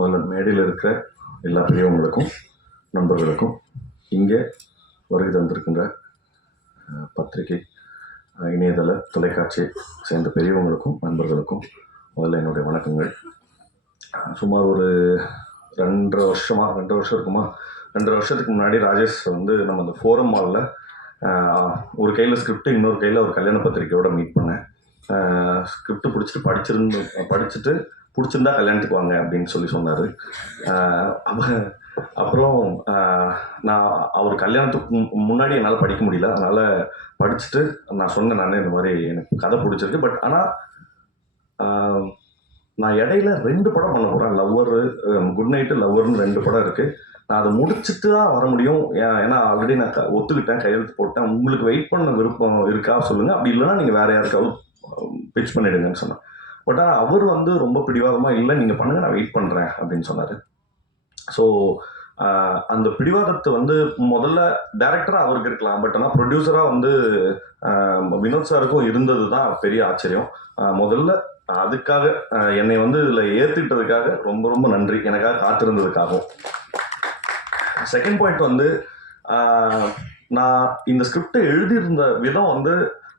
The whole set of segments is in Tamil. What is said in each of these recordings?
முதல்ல மேடையில் இருக்கிற எல்லா பெரியவங்களுக்கும் நண்பர்களுக்கும் இங்கே வருகை தந்திருக்கின்ற பத்திரிகை இணையதள தொலைக்காட்சியை சேர்ந்த பெரியவங்களுக்கும் நண்பர்களுக்கும் முதல்ல என்னுடைய வணக்கங்கள். சுமார் ஒரு ரெண்டரை வருஷமா ரெண்டரை வருஷம் இருக்குமா? ரெண்டரை வருஷத்துக்கு முன்னாடி ராஜேஷ் வந்து நம்ம அந்த ஃபோரம் மாலில் ஒரு கையில் ஸ்கிரிப்ட் இன்னொரு கையில் ஒரு கல்யாண பத்திரிக்கையோட மீட் பண்ணேன். ஸ்கிரிப்ட் பிடிச்சிட்டு படிச்சிருந்து படிச்சுட்டு பிடிச்சிருந்தா கல்யாணத்துக்கு வாங்க அப்படின்னு சொல்லி சொன்னார். அப்புறம் நான் அவர் கல்யாணத்துக்கு மு- முன்னாடி என்னால் படிக்க முடியல. அதனால் படிச்சுட்டு நான் சொன்னேன் நான் இந்த மாதிரி எனக்கு கதை பிடிச்சிருக்கு. பட் ஆனால் நான் இடையில ரெண்டு படம் பண்ண போகிறேன் லவ்வர் குட் நைட்டு லவ்வர்னு ரெண்டு படம் இருக்குது நான் அதை முடிச்சுட்டு தான் வர முடியும். ஏன் ஏன்னா ஆல்ரெடி நான் க- ஒத்துக்கிட்டேன் கையெழுத்து போட்டேன். உங்களுக்கு வெயிட் பண்ண விருப்பம் இருக்கா சொல்லுங்கள் அப்படி இல்லைன்னா நீங்கள் வேறு யாருக்காவது பிச் பண்ணிடுங்கன்னு சொன்னேன் பட் ஆனால் அவர் வந்து ரொம்ப பிடிவாதமாக இல்லை நீங்கள் பண்ணுங்கள் நான் வெயிட் பண்ணுறேன் அப்படின்னு சொன்னார். ஸோ அந்த பிடிவாதத்தை வந்து முதல்ல டேரக்டராக அவருக்கு இருக்கலாம். பட் ஆனால் ப்ரொடியூசராக வந்து வினோத் சாருக்கும் இருந்தது தான் பெரிய ஆச்சரியம். முதல்ல அதுக்காக என்னை வந்து இதில் ஏற்றிட்டதுக்காக ரொம்ப ரொம்ப நன்றி. எனக்காக காத்திருந்ததுக்காகவும். செகண்ட் பாயிண்ட் வந்து நான் இந்த ஸ்கிரிப்டை எழுதியிருந்த விதம் வந்து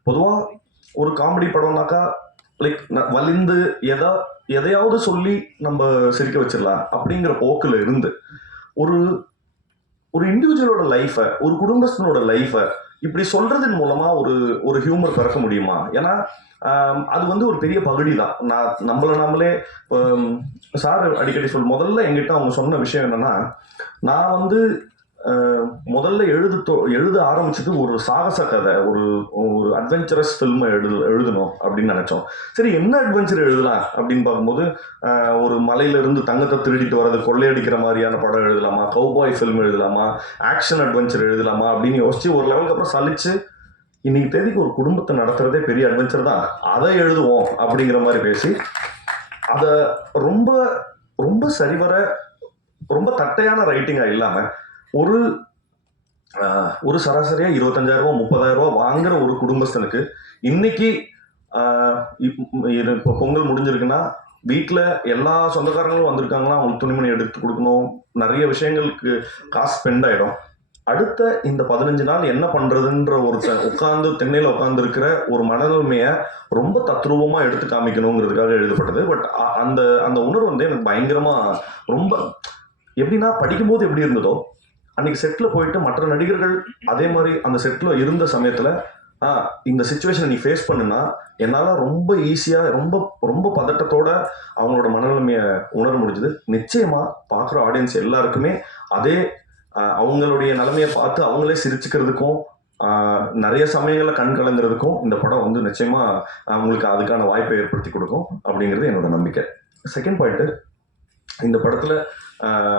பொதுவாக ஒரு காமெடி படம்னாக்கா லைக் வலிந்து எதா எதையாவது சொல்லி நம்ம சிரிக்க வச்சிடலாம் அப்படிங்கிற போக்கில் இருந்து ஒரு ஒரு இண்டிவிஜுவலோட லைஃபை ஒரு குடும்பஸ்தனோட லைஃபை இப்படி சொல்றதன் மூலமா ஒரு ஒரு ஹியூமர் பிறக்க முடியுமா? ஏன்னா அது வந்து ஒரு பெரிய பகுதி தான் நான் நம்மளை நாமளே சார் அடிக்கடி சொல் முதல்ல எங்கிட்ட அவங்க சொன்ன விஷயம் என்னன்னா நான் வந்து முதல்ல எழுது எழுத ஆரம்பிச்சது ஒரு சாகச கதை ஒரு ஒரு அட்வென்ச்சரஸ் ஃபில்மை எழுது எழுதணும் அப்படின்னு நினைச்சோம். சரி என்ன அட்வென்ச்சர் எழுதலாம் அப்படின்னு பார்க்கும்போது ஒரு மலையிலிருந்து தங்கத்தை திருடிட்டு வர்றது கொள்ளையடிக்கிற மாதிரியான படம் எழுதலாமா கௌபாய் ஃபில்ம் எழுதலாமா ஆக்ஷன் அட்வென்ச்சர் எழுதலாமா அப்படின்னு யோசிச்சு ஒரு லெவலுக்கு அப்புறம் சலிச்சு இன்னைக்கு தேதிக்கு ஒரு குடும்பத்தை நடத்துறதே பெரிய அட்வென்ச்சர் தான். அதை எழுதுவோம் அப்படிங்கிற மாதிரி பேசி அதை ரொம்ப ரொம்ப சரிவர ரொம்ப தட்டையான ரைட்டிங்காக இல்லாமல் ஒரு ஒரு சராசரியாக இருபத்தஞ்சாயிரம் ரூபா முப்பதாயிரம் ரூபா வாங்குற ஒரு குடும்பஸ்தனுக்கு இன்னைக்கு இது இப்போ பொங்கல் முடிஞ்சிருக்குன்னா வீட்டில் எல்லா சொந்தக்காரங்களும் வந்திருக்காங்கன்னா அவங்களுக்கு துணிமணி எடுத்து கொடுக்கணும். நிறைய விஷயங்களுக்கு காசு ஸ்பெண்ட் ஆகிடும் அடுத்த இந்த பதினஞ்சு நாள் என்ன பண்ணுறதுன்ற ஒருத்தன் உட்காந்து திண்ணையில் உட்காந்துருக்கிற ஒரு மனநிலைமையை ரொம்ப தத்ரூபமாக எடுத்து காமிக்கணுங்கிறதுக்காக எழுதப்பட்டது. பட் அந்த அந்த உணர்வு வந்து எனக்கு பயங்கரமாக ரொம்ப எப்படின்னா படிக்கும்போது எப்படி இருந்ததோ அன்னைக்கு செட்டில் போயிட்டு மற்ற நடிகர்கள் அதே மாதிரி அந்த செட்டில் இருந்த சமயத்தில் இந்த சுச்சுவேஷனை நீ ஃபேஸ் பண்ணுனா என்னால் ரொம்ப ஈஸியாக ரொம்ப ரொம்ப பதட்டத்தோட அவங்களோட மனநிலைமையை உணர முடிஞ்சுது. நிச்சயமாக பார்க்குற ஆடியன்ஸ் எல்லாருக்குமே அதே அவங்களுடைய நிலைமையை பார்த்து அவங்களே சிரிச்சுக்கிறதுக்கும் நிறைய சமயங்களில் கண் கலங்குறதுக்கும் இந்த படம் வந்து நிச்சயமாக அவங்களுக்கு அதுக்கான வாய்ப்பை ஏற்படுத்தி கொடுக்கும் அப்படிங்கிறது என்னோட நம்பிக்கை. செகண்ட் பாயிண்ட்டு இந்த படத்தில்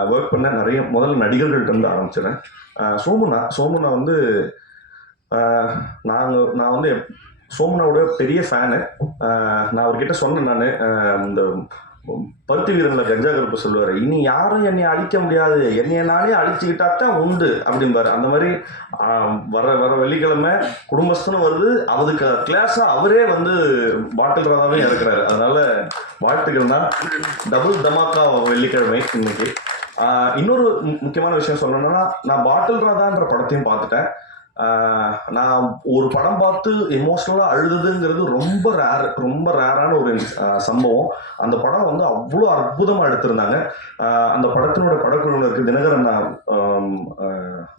ஒர்க் பண்ண நிறைய முதல்ல நடிகர்கள்ட்ட இருந்து ஆரம்பிச்சிடறேன் சோமுனா சோமுனா வந்து நாங்கள் நான் வந்து சோமுனாவோட பெரிய ஃபேனு நான் அவர்கிட்ட சொன்னேன் நான் இந்த பருத்தி வீரங்களை கஞ்சா கருப்பு சொல்லுவார். இனி யாரும் என்னை அழிக்க முடியாது. என்னையனாலே அழிச்சுக்கிட்டா தான் உண்டு அப்படிம்பாரு. அந்த மாதிரி வர வர வெள்ளிக்கிழமை குடும்பஸ்தனும் வருது. அவருக்கு கிளாஸாக அவரே வந்து பாட்டில் ராதாவே இறக்குறாரு. அதனால வாழ்த்துக்கள் தான். டபுள் தமாக்கா வெள்ளிக்கிழமை இன்னைக்கு. இன்னொரு முக்கியமான விஷயம் சொல்லணும்னா நான் பாட்டில் ராதான்ற படத்தையும் பார்த்துட்டேன். நான் ஒரு படம் பார்த்து எமோஷ்னலாக அழுதுங்கிறது ரொம்ப ரேர் ரொம்ப ரேரான ஒரு சம்பவம். அந்த படம் வந்து அவ்வளோ அற்புதமாக எடுத்திருந்தாங்க. அந்த படத்தினோட படக்குழுவினருக்கு தினகரன்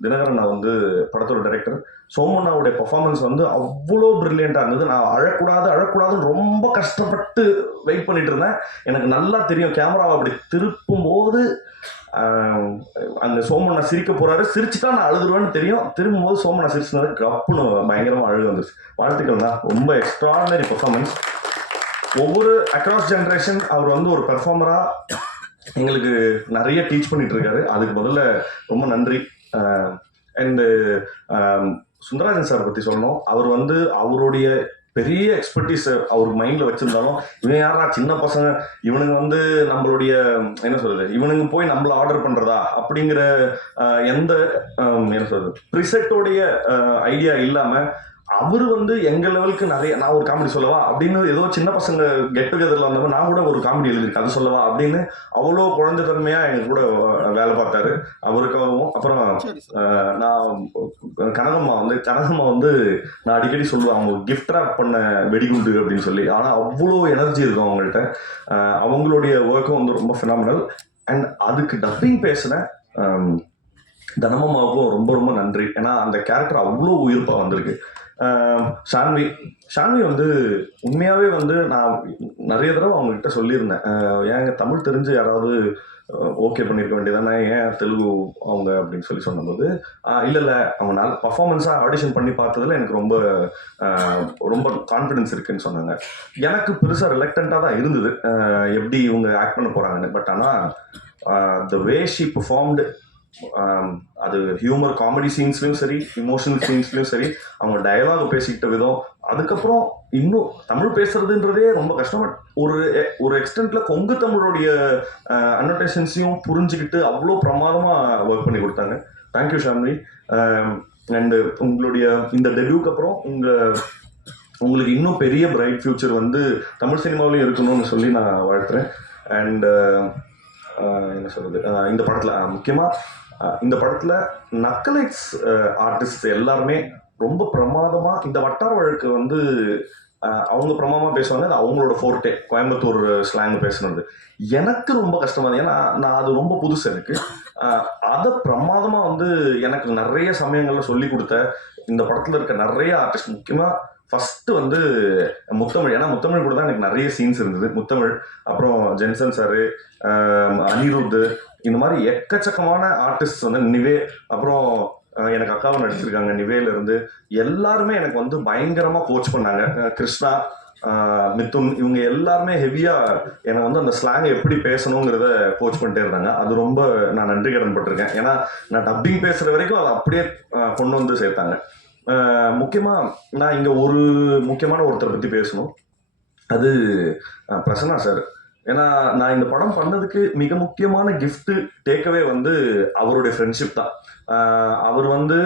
தினகரன் வந்து படத்தோட டைரக்டர் சோமண்ணாவுடைய பர்ஃபார்மன்ஸ் வந்து அவ்வளோ ப்ரில்லியண்ட்டாக இருந்தது. நான் அழக்கூடாது அழக்கூடாதுன்னு ரொம்ப கஷ்டப்பட்டு வெயிட் பண்ணிட்டு இருந்தேன். எனக்கு நல்லா தெரியும் கேமராவை அப்படி திருப்பும் போது அந்த சோமண்ணா சிரிக்க போறாரு. சிரிச்சுட்டா நான் அழுதுருவேன்னு தெரியும். திரும்பும்போது சோமண்ணா சிரிச்சுனது கப்புன்னு பயங்கரமாக அழுகு வந்துச்சு வாழ்த்துக்கள் தான் ரொம்ப எக்ஸ்ட்ராடினரி பர்ஃபார்மன்ஸ் ஒவ்வொரு அக்ராஸ் ஜென்ரேஷன் அவர் வந்து ஒரு பெர்ஃபார்மராக எங்களுக்கு நிறைய டீச் பண்ணிட்டு இருக்காரு. அதுக்கு முதல்ல ரொம்ப நன்றி. அண்டு சுந்தரராஜன் சார் பற்றி சொல்லணும். அவர் வந்து அவருடைய பெரிய எக்ஸ்பர்டீஸ் அவர் மைண்டில் வச்சிருந்தாலும் இவன் யாரா சின்ன பசங்க இவனுங்க வந்து நம்மளுடைய என்ன சொல்றது இவனுங்க போய் நம்மள ஆர்டர் பண்றதா? அப்படிங்கிற எந்த என்ன சொல்றது ப்ரிசெக்டோடைய ஐடியா இல்லாம அவர் வந்து எங்க லெவலுக்கு நிறைய நான் ஒரு காமெடி சொல்லவா? அப்படின்னு ஏதோ சின்ன பசங்க கெட் டுகெதர்ல வந்தப்ப நான் கூட ஒரு காமெடி எழுதியிருக்கேன் அது சொல்லவா? அப்படின்னு அவ்வளோ குழந்தைத்தன்மையா எங்க கூட வேலை பார்த்தாரு. அவருக்காகவும் அப்புறம் நான் கனகம்மா வந்து கனகம்மா வந்து நான் அடிக்கடி சொல்லுவேன் அவங்க கிஃப்ட் ரேப் பண்ண வெடிகுண்டு அப்படின்னு சொல்லி. ஆனால் அவ்வளோ எனர்ஜி இருக்கும் அவங்கள்ட்ட. அவங்களுடைய ஒர்க்கும் வந்து ரொம்ப ஃபினாமினல் அண்ட் அதுக்கு டப்பிங் பேசின தனமமாவுக்கும் ரொம்ப ரொம்ப நன்றி. ஏன்னா அந்த கேரக்டர் அவ்வளோ உயிர்ப்பாக வந்திருக்கு. ஷான்வி. ஷான்வி வந்து உண்மையாகவே வந்து நான் நிறைய தடவை அவங்ககிட்ட சொல்லியிருந்தேன். ஏங்க தமிழ் தெரிஞ்சு யாராவது ஓகே பண்ணியிருக்க வேண்டியதானே ஏன் தெலுங்கு அவங்க அப்படின்னு சொல்லி சொன்னபோது இல்லை இல்லை. அவங்க நல்ல பர்ஃபார்மன்ஸாக ஆடிஷன் பண்ணி பார்த்ததுல எனக்கு ரொம்ப ரொம்ப கான்ஃபிடென்ஸ் இருக்குன்னு சொன்னாங்க. எனக்கு பெருசாக ரிலக்டண்ட்டாக தான் இருந்தது. எப்படி இவங்க ஆக்ட் பண்ண போகிறாங்கன்னு பட் ஆனால் த வே ஷி பெர்ஃபார்ம்டு அது ஹியூமர் காமெடி சீன்ஸ்லையும் சரி இமோஷனல் சீன்ஸ்லையும் சரி அவங்க டயலாக் பேசிக்கிட்ட விதம். அதுக்கப்புறம் இன்னும் தமிழ் பேசுறதுன்றதே ரொம்ப கஷ்டமா ஒரு ஒரு எக்ஸ்டென்ட்ல கொங்கு தமிழோடைய அனோட்டேஷன்ஸையும் புரிஞ்சுக்கிட்டு அவ்வளோ பிரமாதமாக ஒர்க் பண்ணி கொடுத்தாங்க. தேங்க்யூ ஷாம்லி அண்டு உங்களுடைய இந்த டெபியூக்கு அப்புறம் உங்கள் உங்களுக்கு இன்னும் பெரிய பிரைட் ஃபியூச்சர் வந்து தமிழ் சினிமாவிலையும் இருக்கணும்னு சொல்லி நான் வாழ்த்துறேன். அண்ட் என்ன சொல்றது? இந்த படத்தில் முக்கியமாக இந்த படத்தில் நக்கலைட்ஸ் ஆர்டிஸ்ட் எல்லாருமே ரொம்ப பிரமாதமாக இந்த வட்டார வழக்கு வந்து அவங்க பிரமாதமாக பேசுவாங்க. அது அவங்களோட ஃபோர்ட்டே கோயம்புத்தூர் ஸ்லாங் பேசுனது. எனக்கு ரொம்ப கஷ்டமா இருந்தது. ஏன்னா நான் அது ரொம்ப புதுசு எனக்கு. அதை பிரமாதமாக வந்து எனக்கு நிறைய சமயங்களில் சொல்லி கொடுத்த இந்த படத்தில் இருக்க நிறைய ஆர்டிஸ்ட் முக்கியமாக ஃபர்ஸ்ட் வந்து முத்தமிழ். ஏன்னா முத்தமிழ் கூட தான் எனக்கு நிறைய சீன்ஸ் இருந்தது. முத்தமிழ் அப்புறம் ஜென்சன் சாரு அனிருத் இந்த மாதிரி எக்கச்சக்கமான ஆர்டிஸ்ட் வந்து நிவே அப்புறம் எனக்கு அக்காவும் நடிச்சிருக்காங்க நிவேல இருந்து. எல்லாருமே எனக்கு வந்து பயங்கரமா கோச் பண்ணாங்க. கிருஷ்ணா மித்துன் இவங்க எல்லாருமே ஹெவியா எனக்கு வந்து அந்த ஸ்லாங் எப்படி பேசணுங்கிறத கோச் பண்ணிட்டே இருந்தாங்க. அது ரொம்ப நான் நன்றி கடன் பட்டிருக்கேன். ஏன்னா நான் டப்பிங் பேசுற வரைக்கும் அதை அப்படியே கொண்டு வந்து சேர்த்தாங்க. முக்கியமா நான் இங்க ஒரு முக்கியமான ஒருத்தரை பத்தி பேசணும். அது பிரசன்னா சார் ஏன்னா நான் இந்த படம் பண்ணதுக்கு மிக முக்கியமான கிஃப்ட் டேக்கவே வந்து அவருடைய ஃப்ரெண்ட்ஷிப் தான். அவர் வந்து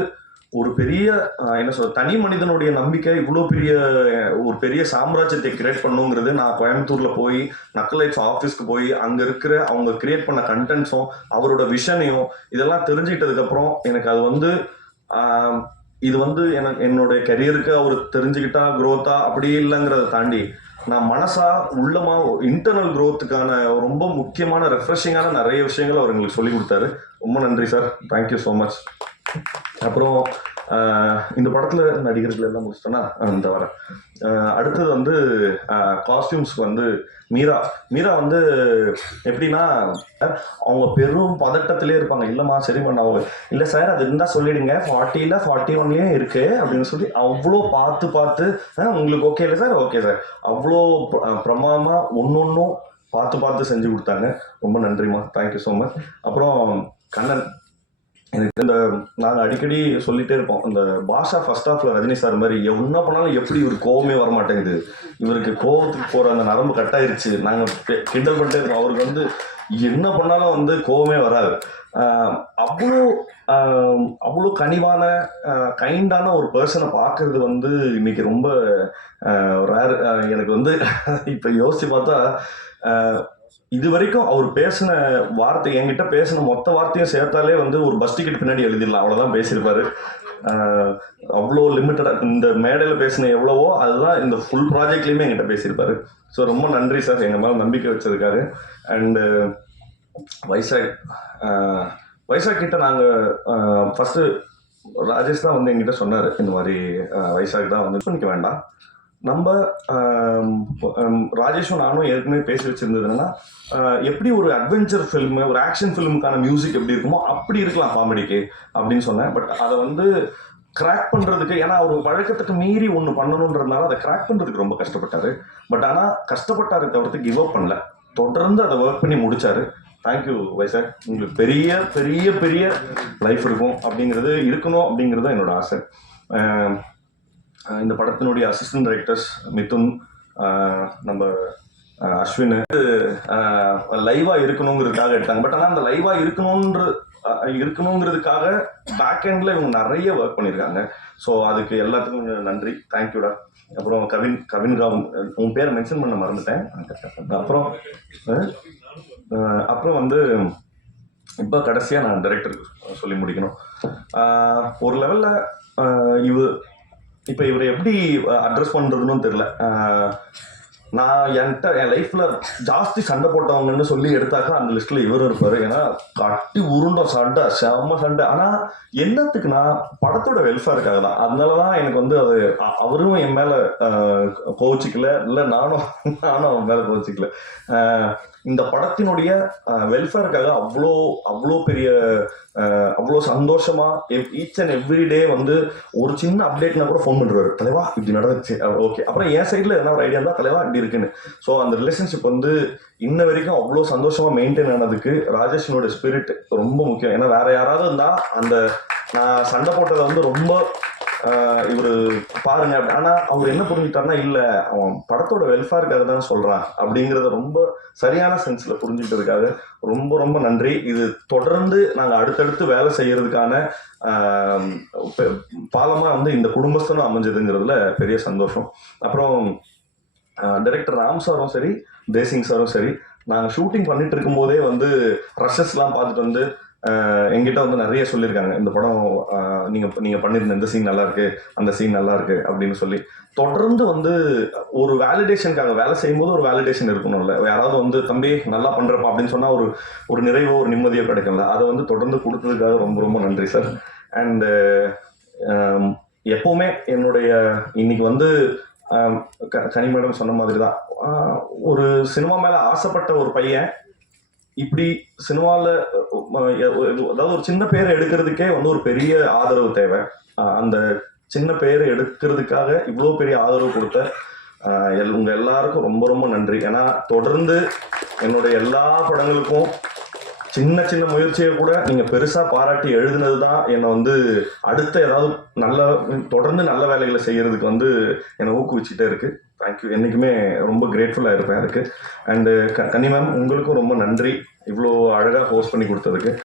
ஒரு பெரிய என்ன சொல்ற தனி மனிதனுடைய நம்பிக்கை இவ்வளோ பெரிய ஒரு பெரிய சாம்ராஜ்யத்தை கிரியேட் பண்ணுங்கிறது நான் கோயம்புத்தூர்ல போய் நக்கலைட்ஸ் ஆஃபீஸ்க்கு போய் அங்க இருக்கிற அவங்க கிரியேட் பண்ண கண்டென்ட்ஸும் அவரோட விஷனையும் இதெல்லாம் தெரிஞ்சுக்கிட்டதுக்கு அப்புறம் எனக்கு அது வந்து இது வந்து எனக்கு என்னுடைய கெரியருக்கு அவர் தெரிஞ்சுக்கிட்டா குரோத்தா அப்படி இல்லைங்கிறத தாண்டி நான் மனசா உள்ளமா இன்டர்னல் க்ரோத்துக்கான ரொம்ப முக்கியமான ரெஃப்ரெஷிங்கான நிறைய விஷயங்கள் அவர் எங்களுக்கு சொல்லி கொடுத்தாரு. ரொம்ப நன்றி சார் தேங்க்யூ ஸோ மச் அப்புறம் இந்த படத்துல நடிகர்கள் எல்லாம் முடிச்சிட்டேன்னா இந்த வர. அடுத்தது வந்து காஸ்டியூம்ஸ்க்கு வந்து மீரா. மீரா வந்து எப்படின்னா அவங்க பெரும் பதட்டத்திலே இருப்பாங்க. இல்லைம்மா சரி பண்ண அவங்க இல்லை சார் அது இருந்தால் சொல்லிடுங்க. ஃபார்ட்டியில் ஃபார்ட்டி ஒன்லேயும் இருக்கு அப்படின்னு சொல்லி அவ்வளோ பார்த்து பார்த்து "ஆ, உங்களுக்கு ஓகே இல்லை சார் ஓகே சார் அவ்வளோ பிரமாதமாக ஒன்று ஒன்றும் பார்த்து பார்த்து செஞ்சு கொடுத்தாங்க. ரொம்ப நன்றிம்மா. தேங்க்யூ ஸோ மச் அப்புறம் கண்ணன். எனக்கு இந்த நாங்கள் அடிக்கடி சொல்லிட்டே இருப்போம். இந்த பாஷா ஃபர்ஸ்ட் ஆஃப்ல ரஜினி சார் மாதிரி என்ன பண்ணாலும் எப்படி இவர் கோவமே வர மாட்டேங்குது இவருக்கு கோவத்துக்கு போற அந்த நரம்பு கட் ஆயிருச்சு. நாங்கள் கிண்டல் பண்ணிட்டே இருக்கோம் அவருக்கு வந்து என்ன பண்ணாலும் வந்து கோவமே வராது. அவ்வளோ அவ்வளோ கனிவான கைண்டான ஒரு பர்சனை பார்க்கறது வந்து இன்னைக்கு ரொம்ப ரேர் எனக்கு வந்து இப்போ யோசிச்சு பார்த்தா இது வரைக்கும் அவர் பேசின வார்த்தை என்கிட்ட பேசின மொத்த வார்த்தையும் சேர்த்தாலே வந்து ஒரு பஸ் டிக்கெட் பின்னாடி எழுதிடலாம். அவ்வளோதான் பேசியிருப்பாரு. அவ்வளோ லிமிட்டடாக இந்த மேடையில் பேசின எவ்வளவோ அதுதான் இந்த ஃபுல் ப்ராஜெக்ட்லேயுமே என்கிட்ட பேசியிருப்பாரு. ஸோ ரொம்ப நன்றி சார் எங்கள் மேலே நம்பிக்கை வச்சதுக்காக. அண்டு வைசாக் வைசாக் கிட்ட நாங்கள் ஃபஸ்ட்டு ராஜேஷ் தான் வந்து என்கிட்ட சொன்னார். இந்த மாதிரி வைசாக் தான் வந்து பண்ணிக்க வேண்டாம். நம்ம ராஜேஷும் நானும் ஏற்கனவே பேசி வச்சிருந்தது என்னன்னா எப்படி ஒரு அட்வென்ச்சர் ஃபிலிம் ஒரு ஆக்ஷன் ஃபிலிமுக்கான மியூசிக் எப்படி இருக்குமோ அப்படி இருக்கலாம் காமெடிக்கு அப்படின்னு சொன்னேன். பட் அதை வந்து கிராக் பண்ணுறதுக்கு ஏன்னா ஒரு வழக்கத்துக்கு மீறி ஒன்று பண்ணணுன்றதுனால அதை கிராக் பண்ணுறதுக்கு ரொம்ப கஷ்டப்பட்டாரு. பட் ஆனால் கஷ்டப்பட்டாரு தவிர்த்து கிவ் அப் பண்ணல. தொடர்ந்து அதை ஒர்க் பண்ணி முடிச்சாரு. தேங்க்யூ வைசாக் உங்களுக்கு பெரிய பெரிய பெரிய லைஃப் இருக்கும் அப்படிங்கிறது இருக்கணும் அப்படிங்கிறது தான் என்னோட ஆசை. இந்த படத்தினுடைய அசிஸ்டன்ட் டைரக்டர்ஸ் மிதுன் நம்ம அஸ்வின் லைவாக இருக்கணுங்கிறதுக்காக எடுத்தாங்க. பட் ஆனால் அந்த லைவாக இருக்கணுன்ற இருக்கணுங்கிறதுக்காக பேக் எண்டில் இவங்க நிறைய ஒர்க் பண்ணியிருக்காங்க. ஸோ அதுக்கு எல்லாத்துக்கும் நன்றி. தேங்க்யூடா அப்புறம் கவின் கவின் ராவ் உன் பேரை மென்ஷன் பண்ண மறந்துட்டேன். அப்புறம் அப்புறம் வந்து இப்போ கடைசியாக நான் டைரக்டருக்கு சொல்லி முடிக்கணும் ஒரு லெவலில் இவர் இப்போ இவரை எப்படி அட்ரஸ் பண்ணுறதுன்னு தெரில நான் என்கிட்ட என் லைஃப்பில் ஜாஸ்தி சண்டை போட்டவங்கன்னு சொல்லி எடுத்தாக்கா அந்த லிஸ்ட்டில் இவர் இருப்பார். ஏன்னா கட்டி உருண்ட சண்டை செம்ம சண்டை. ஆனால் என்னத்துக்குன்னா படத்தோட வெல்ஃபேருக்காக தான். அதனால தான் எனக்கு வந்து அது அவரும் என் மேலே கோவிச்சிக்கல. இல்லை நானும் நானும் அவன் மேலே கோவிச்சிக்கல. இந்த படத்தினுடைய வெல்ஃபேருக்காக அவ்வளோ அவ்வளோ பெரிய அவ்வளோ சந்தோஷமா ஈச் அண்ட் எவ்ரி டே வந்து ஒரு சின்ன அப்டேட்னா கூட ஃபோன் பண்ணுறாரு தலைவா இப்படி நடந்துச்சு. ஓகே அப்புறம் என் சைடில் என்ன ஒரு ஐடியா இருந்தால் தலைவா இப்படி இருக்குன்னு. ஸோ அந்த ரிலேஷன்ஷிப் வந்து இன்ன வரைக்கும் அவ்வளோ சந்தோஷமா மெயின்டைன் ஆனதுக்கு ராஜேஷனோட ஸ்பிரிட் ரொம்ப முக்கியம். ஏன்னா வேற யாராவது இருந்தால் அந்த நான் சண்டை போட்டதை வந்து ரொம்ப இவர் பாருங்க ஆனால் ஆனா அவர் என்ன புரிஞ்சுட்டாருன்னா இல்ல அவன் படத்தோட வெல்ஃபேருக்காக தான் சொல்றான் அப்படிங்கறத ரொம்ப சரியான சென்ஸ்ல புரிஞ்சுக்கிட்டதுக்காக ரொம்ப ரொம்ப நன்றி. இது தொடர்ந்து நாங்க அடுத்தடுத்து வேலை செய்யறதுக்கான ஆஹ், பாலமா வந்து இந்த குடும்பஸ்தனும் அமைஞ்சதுங்கிறதுல பெரிய சந்தோஷம். அப்புறம் டைரக்டர் ராம் சாரும் சரி தேசிங் சாரும் சரி நாங்கள் ஷூட்டிங் பண்ணிட்டு இருக்கும்போதே வந்து ரஷஸ்லாம் பார்த்துட்டு வந்து எங்கிட்ட வந்து நிறைய சொல்லியிருக்காங்க. இந்த படம் நீங்கள் நீங்கள் பண்ணியிருந்த இந்த சீன் நல்லா இருக்கு அந்த சீன் நல்லா இருக்கு அப்படின்னு சொல்லி. தொடர்ந்து வந்து ஒரு வேலிடேஷனுக்காக வேலை செய்யும்போது ஒரு வேலிடேஷன் இருக்கணும்ல. யாராவது வந்து தம்பி நல்லா பண்ணுறப்பா அப்படின்னு சொன்னால் ஒரு ஒரு நிறைவோ ஒரு நிம்மதியோ கிடைக்கும்ல. அதை வந்து தொடர்ந்து கொடுத்ததுக்காக ரொம்ப ரொம்ப நன்றி சார் அண்ட் எப்போவுமே என்னுடைய இன்னைக்கு வந்து க- கனி மேடம் சொன்ன மாதிரி தான் ஒரு சினிமா மேலே ஆசைப்பட்ட ஒரு பையன் இப்படி சினிமாவில் அதாவது ஒரு சின்ன பேரை எடுக்கிறதுக்கே வந்து ஒரு பெரிய ஆதரவு தேவை. அந்த சின்ன பேர் எடுக்கிறதுக்காக இவ்வளோ பெரிய ஆதரவு கொடுத்த எல் உங்க எல்லாருக்கும் ரொம்ப ரொம்ப நன்றி. ஏன்னா தொடர்ந்து என்னுடைய எல்லா படங்களுக்கும் சின்ன சின்ன முயற்சியை கூட நீங்க பெருசா பாராட்டி எழுதுனது தான் என்னை வந்து அடுத்த ஏதாவது நல்ல தொடர்ந்து நல்ல வேலைகளை செய்யறதுக்கு வந்து என்னை ஊக்குவிச்சுட்டே இருக்கு. தேங்க்யூ என்றைக்குமே ரொம்ப கிரேட்ஃபுல்லாக இருப்பேன் அதுக்கு. அண்டு கன்னி மேம் உங்களுக்கும் ரொம்ப நன்றி. இவ்வளோ அழகாக ஹோஸ்ட் பண்ணி கொடுத்ததுக்கு.